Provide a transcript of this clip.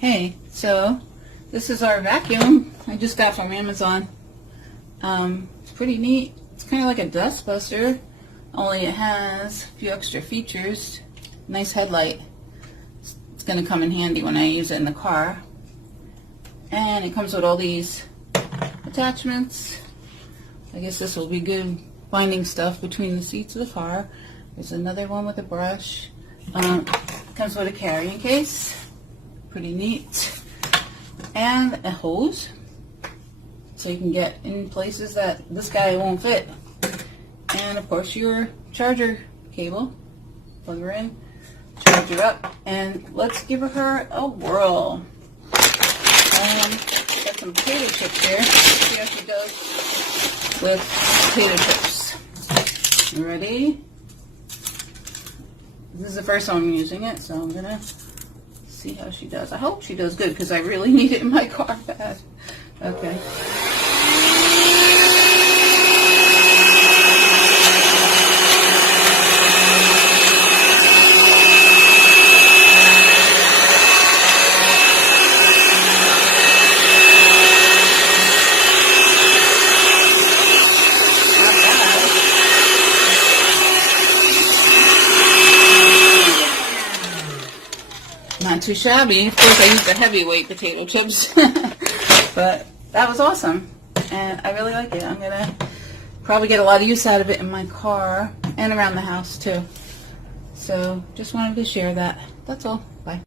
Hey, so this is our vacuum I just got from Amazon. It's pretty neat. It's kind of like a dust buster, only it has a few extra features. Nice headlight. It's going to come in handy when I use it in the car. And it comes with all these attachments. I guess this will be good finding stuff between the seats of the car. There's another one with a brush. Comes with a carrying case. Pretty neat. And a hose, so you can get in places that this guy won't fit. And of course your charger cable. Plug her in, charge her up, and let's give her a whirl. Got some potato chips here. See how she does with potato chips. You ready? This is the first time I'm using it, so I'm gonna see how she does. I hope she does good because I really need it in my car bad. Okay. Not too shabby. Of course, I used the heavyweight potato chips, but that was awesome, and I really like it. I'm gonna probably get a lot of use out of it in my car and around the house too. So, just wanted to share that. That's all. Bye.